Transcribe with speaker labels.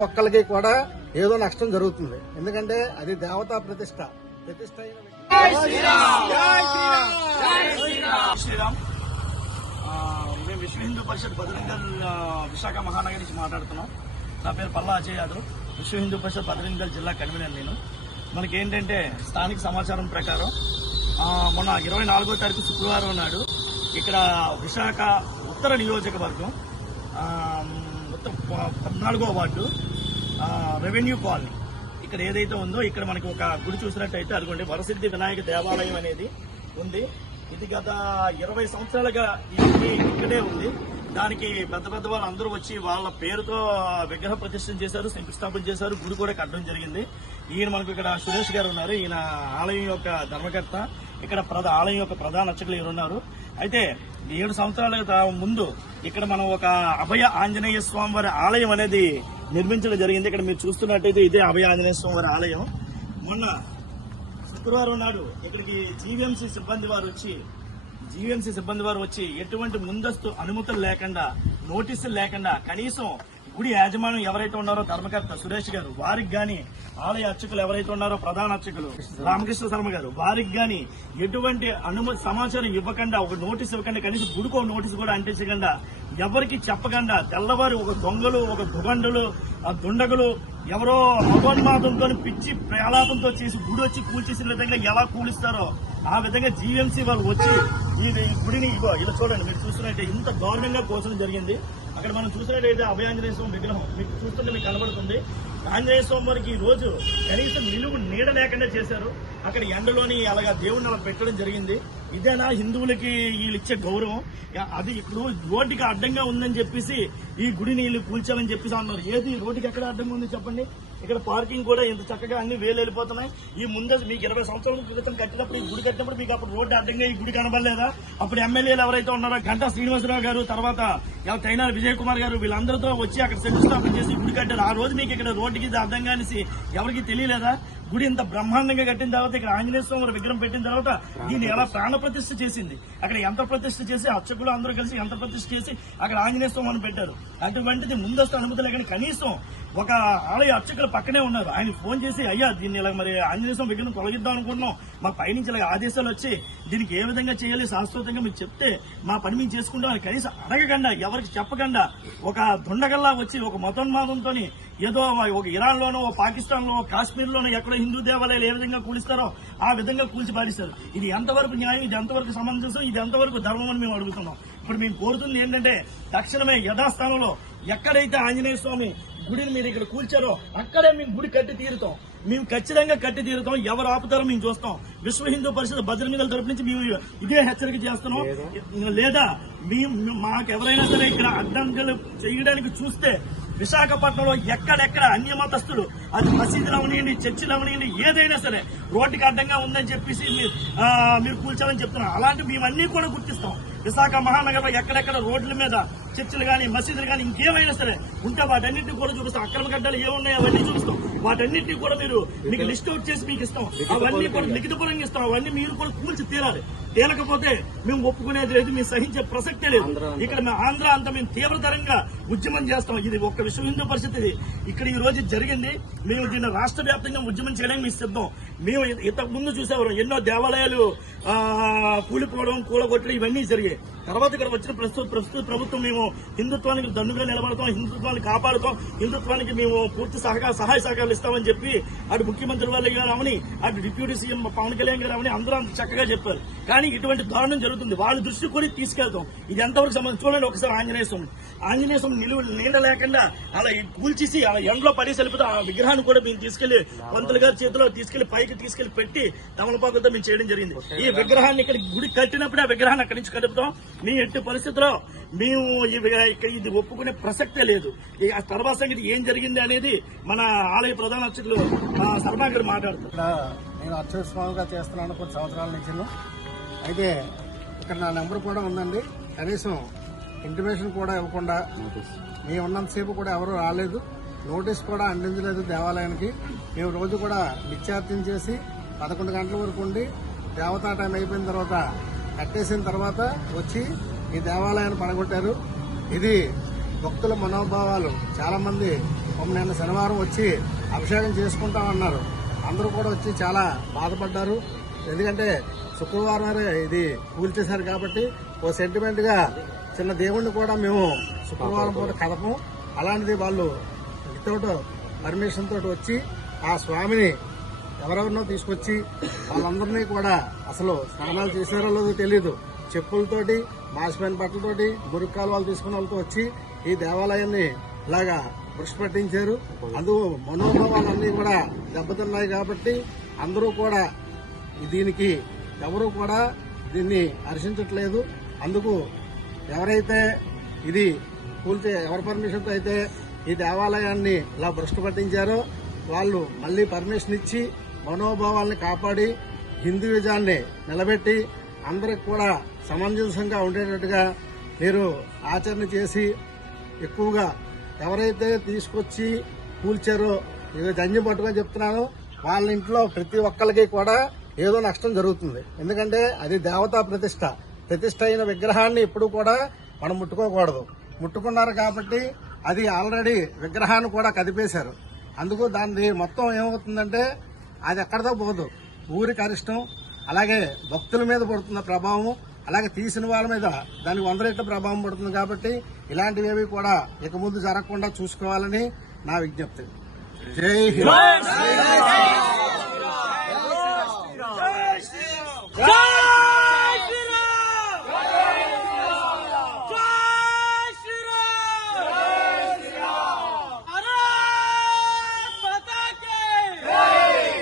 Speaker 1: ఒక్కరికి కూడా ఏదో నష్టం జరుగుతుంది. ఎందుకంటే అది దేవతా ప్రతిష్ట. ప్రతిష్ట
Speaker 2: మేము విశ్వ హిందూ పరిషత్ బదరింగల్ విశాఖ మహానగర్ నుంచి మాట్లాడుతున్నాం. నా పేరు పల్లా అజయ్ యాదవ్. విశ్వ హిందూ పరిషత్ బదరింగల్ జిల్లా కన్వీనర్ నేను. మనకి ఏంటంటే స్థానిక సమాచారం ప్రకారం ఆ, మొన్న ఇరవై నాలుగో తారీఖు శుక్రవారం నాడు ఇక్కడ విశాఖ ఉత్తర నియోజకవర్గం పద్నాలుగో వార్డు రెవెన్యూ కాలనీ. ఇక్కడ ఏదైతే ఉందో ఇక్కడ మనకి ఒక గుడి చూసినట్టయితే అదిగోండి వరసిద్ధి వినాయక దేవాలయం అనేది ఉంది. ఇది గత ఇరవై సంవత్సరాలుగా ఈ ఇక్కడే ఉంది. దానికి పెద్ద పెద్ద వాళ్ళు అందరూ వచ్చి వాళ్ళ పేరుతో విగ్రహ ప్రతిష్టం చేశారు శంకుస్థాపన చేశారు గుడి కూడా కట్టడం జరిగింది. ఈయన మనకు ఇక్కడ సురేష్ గారు ఉన్నారు. ఈయన ఆలయం యొక్క ధర్మకర్త. ఇక్కడ ప్రధా ఆలయం యొక్క ప్రధాన అర్చకులు ఎవరున్నారు? ఉన్నారు అయితే ఏడు సంవత్సరాల ముందు ఇక్కడ మనం ఒక అభయ ఆంజనేయ స్వామి వారి ఆలయం అనేది నిర్మించడం జరిగింది. ఇక్కడ మీరు చూస్తున్నట్టయితే ఇదే అభయ ఆంజనేయ స్వామి వారి ఆలయం. మొన్న శుక్రవారం నాడు ఇక్కడికి జీవీఎంసీ సిబ్బంది వారు వచ్చి జీవీఎంసీ సిబ్బంది వారు వచ్చి ఎటువంటి ముందస్తు అనుమతులు లేకుండా నోటీసులు లేకుండా కనీసం గుడి యాజమాన్యం ఎవరైతే ఉన్నారో ధర్మకర్త సురేష్ గారు వారికి గాని ఆలయ అర్చకులు ఎవరైతే ఉన్నారో ప్రధాన అర్చకులు రామకృష్ణ శర్మ గారు వారికి గాని ఎటువంటి అనుమతి సమాచారం ఇవ్వకుండా ఒక నోటీస్ ఇవ్వకుండా కనీసం గుడికో నోటీస్ కూడా అంటించకుండా ఎవరికి చెప్పకుండా తెల్లవారు ఒక దొంగలు ఒక దుగండులు ఆ దుండగులు ఎవరో అగోన్మాదంతో పిచ్చి ప్రలాపంతో చేసి గుడి వచ్చి కూల్చేసిన విధంగా ఎలా కూలిస్తారో ఆ విధంగా జీఎంసీ వాళ్ళు వచ్చి ఈ ఈ గుడిని ఇగో ఇలా చూడండి మీరు చూస్తున్నట్టే ఇంత దారుణంగా కోసడం జరిగింది. అక్కడ మనం చూసినట్టయితే అభయాంజనేయ స్వామి విగ్రహం. మీకు చూస్తుంటే మీకు కనబడుతుంది. ఆంజనేయ స్వామి వారికి ఈ రోజు కనీసం నిలువు నీడ లేకుండా చేశారు. అక్కడ ఎండలోని అలాగా దేవుడిని అలా పెట్టడం జరిగింది. ఇదేనా హిందువులకి వీళ్ళు ఇచ్చే గౌరవం. అది ఇప్పుడు రోడ్డుకి అడ్డంగా ఉందని చెప్పేసి ఈ గుడిని వీళ్ళు కూల్చాలని చెప్పేసి అన్నారు. ఏది రోడ్డుకి ఎక్కడ అడ్డంగా ఉంది చెప్పండి? ఇక్కడ పార్కింగ్ కూడా ఇంత చక్కగా అన్ని వేలు వెళ్ళిపోతున్నాయి. ఈ ముందే మీకు ఇరవై సంవత్సరాల క్రితం కట్టినప్పుడు ఈ గుడి కట్టినప్పుడు మీకు అప్పుడు రోడ్డు అడ్డంగా ఈ గుడి కనబడలేదా? అప్పుడు ఎమ్మెల్యేలు ఎవరైతే ఉన్నారో గంటా శ్రీనివాసరావు గారు తర్వాత ఎవరు తైనారు విజయ్ కుమార్ గారు వీళ్ళందరితో వచ్చి అక్కడ శంకుస్థాపన చేసి గుడి కట్టారు. ఆ రోజు మీకు ఇక్కడ రోడ్డుకి ఇది అర్థం కానిసి ఎవరికి తెలియలేదా? గుడి ఇంత బ్రహ్మాండంగా కట్టిన తర్వాత ఇక్కడ ఆంజనేయ స్వామి వారి విగ్రహం పెట్టిన తర్వాత దీన్ని ఎలా ప్రాణ ప్రతిష్ఠ చేసింది? అక్కడ ఎంత ప్రతిష్ఠ చేసి అర్చకులు అందరూ కలిసి ఎంత ప్రతిష్ఠ చేసి అక్కడ ఆంజనేయ స్వామి అని పెట్టారు? అటువంటిది ముందస్తు అనుమతి లేకని కనీసం ఒక ఆలయ అర్చకులు పక్కనే ఉన్నారు. ఆయన ఫోన్ చేసి అయ్యా దీన్ని ఇలా మరి ఆంజనేయ స్వామి విగ్రహం తొలగిద్దాం అనుకుంటున్నాం. మా పైనుంచి ఇలా ఆదేశాలు వచ్చి దీనికి ఏ విధంగా చేయాలి? శాశ్వతంగా మీరు చెప్తే మా పని మేము చేసుకుంటాం. కనీసం అడగకుండా ఎవరికి చెప్పకుండా ఒక దుండగల్లా వచ్చి ఒక మతోన్మాదంతో ఏదో ఒక ఇరాన్ లోనో పాకిస్తాన్లో కాశ్మీర్ లోనో ఎక్కడో హిందూ దేవాలయాలు ఏ విధంగా కూలిస్తారో ఆ విధంగా కూల్చి పారిస్తారు ఇది ఎంతవరకు న్యాయం ఇది ఎంతవరకు సమంజసం ఇది ఎంతవరకు ధర్మం అని మేము అడుగుతున్నాం. ఇప్పుడు మేము కోరుతుంది ఏంటంటే తక్షణమే యథాస్థానంలో ఎక్కడైతే ఆంజనేయ స్వామి గుడిని మీరు ఇక్కడ కూల్చారో అక్కడే మేము గుడి కట్టి తీరుతాం. మేము ఖచ్చితంగా కట్టి తీరుతాం. ఎవరు ఆపుతారో మేము చూస్తాం. విశ్వ హిందూ పరిషత్ భద్రమిగల తరపు నుంచి మేము ఇదే హెచ్చరిక చేస్తున్నాం. లేదా. మేము మాకు ఎవరైనా సరే ఇక్కడ అడ్డంకులు చేయడానికి చూస్తే విశాఖపట్నంలో ఎక్కడెక్కడ అన్య మతస్థులు అది మసీదులు అవనియండి చర్చిలు అవనియండి ఏదైనా సరే రోడ్డుకి అడ్డంగా ఉందని చెప్పేసి మీరు కూల్చాలని చెప్తున్నారు. అలాంటి మేమన్నీ కూడా గుర్తిస్తాం. విశాఖ మహానగరంలో ఎక్కడెక్కడ రోడ్ల మీద చర్చిలు కానీ మసీదులు కానీ ఇంకేమైనా సరే ఉంటే వాటన్నిటిని కూడా చూపిస్తాం. అక్రమ గడ్డలు ఏమున్నాయో అవన్నీ చూపిస్తాం. వాటన్నిటిని కూడా మీరు మీకు లిస్ట్ అవుట్ చేసి మీకు ఇస్తాం. అవన్నీ కూడా లిఖితపూర్వకంగా ఇస్తాం. అవన్నీ మీరు కూడా కూల్చి తీరాలి తేలకపోతే మేము ఒప్పుకునేది లేదు మేము సహించే ప్రసక్తే లేదు. ఇక్కడ మేము ఆంధ్ర అంతా మేము తీవ్రతరంగా ఉద్యమం చేస్తాం. ఇది ఒక్క విశ్వ హిందూ పరిస్థితి ఇది. ఇక్కడ ఈ రోజు జరిగింది. మేము దీన్ని రాష్ట్ర వ్యాప్తంగా ఉద్యమం చేయడానికి మేము సిద్ధం. మేము ఇంతకు ముందు చూసేవారు ఎన్నో దేవాలయాలు కూలిపోవడం కూలగొట్టడం ఇవన్నీ జరిగాయి. తర్వాత ఇక్కడ వచ్చిన ప్రస్తుత ప్రస్తుత ప్రభుత్వం మేము హిందుత్వానికి దన్నుగా నిలబడతాం హిందుత్వాన్ని కాపాడుతాం హిందుత్వానికి మేము పూర్తి సహకార సహాయ సహకారాలు ఇస్తామని చెప్పి అటు ముఖ్యమంత్రి వాళ్ళు గారు అటు డిప్యూటీ సీఎం పవన్ కళ్యాణ్ గారు రావని అందరూ అంత చక్కగా చెప్పారు. కానీ ఇటువంటి దారుణం జరుగుతుంది. వాళ్ళ దృష్టి కూడా తీసుకెళ్తాం. ఇది ఎంతవరకు సంబంధించి చూడండి ఒకసారి ఆంజనేయ స్వామి. ఆంజనేయ స్వామి నిలువ నీడ లేకుండా అలా కూల్చేసి అలా ఎండలో పడేసి వెళ్ళిపోతే ఆ విగ్రహాన్ని కూడా మేము తీసుకెళ్ళి పంతులు గారి చేతిలో తీసుకెళ్ళి పైకి తీసుకెళ్ళి పెట్టి తమలపాకులతో మేము చేయడం జరిగింది. ఈ విగ్రహాన్ని ఇక్కడ గుడి కట్టినప్పుడే ఆ విగ్రహాన్ని అక్కడి నుంచి కలుపుతాం మీ ఎట్టి పరిస్థితుల్లో మేము ఈ వి- ఇది ఒప్పుకునే ప్రసక్తే లేదు. ఇక ఆ తర్వాత సంగతి ఏం జరిగింది అనేది మన ఆలయ ప్రధాన అర్చకులు ఆ, శర్మ
Speaker 1: ఇక్కడ నేను అక్షర స్వామిగా చేస్తున్నాను కొన్ని సంవత్సరాల నుంచి. అయితే ఇక్కడ నా నెంబర్ కూడా ఉందండి. కనీసం ఇంటిమేషన్ కూడా ఇవ్వకుండా మేము ఉన్నంతసేపు కూడా ఎవరు రాలేదు. నోటీస్ కూడా అందించలేదు దేవాలయానికి. మేము రోజు కూడా నిత్యార్థం చేసి పదకొండు గంటల వరకు ఉండి దేవతా టైం అయిపోయిన తర్వాత కట్టేసిన తర్వాత వచ్చి ఈ దేవాలయాన్ని పడగొట్టారు. ఇది భక్తుల మనోభావాలు. చాలా మంది నిన్న శనివారం వచ్చి అభిషేకం చేసుకుంటామన్నారు. అందరూ కూడా వచ్చి చాలా బాధపడ్డారు. ఎందుకంటే శుక్రవారం వరే ఇది కూల్చేశారు కాబట్టి ఓ సెంటిమెంట్గా చిన్న దేవుణ్ణి కూడా మేము శుక్రవారం పూట కదపం. అలాంటిది వాళ్ళు వితౌట్ పర్మిషన్ తోటి వచ్చి ఆ స్వామిని ఎవరెవరినో తీసుకొచ్చి వాళ్ళందరినీ కూడా అసలు స్నానాలు చేశారో లేదో తెలియదు చెప్పులతోటి మాసిపోయిన బట్టలతోటి మురుక్కాలు వాళ్ళు తీసుకున్న వాళ్ళతో వచ్చి ఈ దేవాలయాన్ని ఇలాగా వృష్ పట్టించారు. అందుకు మనోభావాలన్నీ కూడా దెబ్బతిన్నాయి కాబట్టి అందరూ కూడా దీనికి ఎవరు కూడా దీన్ని హర్షించట్లేదు. అందుకు ఎవరైతే ఇది కూల్చే ఎవరి పర్మిషన్తో అయితే ఈ దేవాలయాన్ని ఇలా భ్రష్టు పట్టించారో వాళ్ళు మళ్ళీ పర్మిషన్ ఇచ్చి మనోభావాల్ని కాపాడి హిందూయిజాన్ని నిలబెట్టి అందరికి కూడా సమంజసంగా ఉండేటట్టుగా మీరు ఆచరణ చేసి ఎక్కువగా ఎవరైతే తీసుకొచ్చి కూల్చారో ఇది ధన్యం పట్టుకొని చెప్తున్నాను వాళ్ళ ఇంట్లో ప్రతి ఒక్కరికి కూడా ఏదో నష్టం జరుగుతుంది. ఎందుకంటే అది దేవతా ప్రతిష్ట. ప్రతిష్ట అయిన విగ్రహాన్ని ఎప్పుడు కూడా మనం ముట్టుకోకూడదు. ముట్టుకున్నారు కాబట్టి అది ఆల్రెడీ విగ్రహాన్ని కూడా కదిపేశారు. అందుకు దాన్ని మొత్తం ఏమవుతుందంటే అది ఎక్కడితో పోదు. ఊరికి అరిష్టం అలాగే భక్తుల మీద పడుతున్న ప్రభావం అలాగే తీసిన వాళ్ళ మీద దానికి వంద రెట్ల ప్రభావం పడుతుంది కాబట్టి ఇలాంటివి కూడా ఇక ముందు జరగకుండా చూసుకోవాలని నా విజ్ఞప్తి. జై హింద్.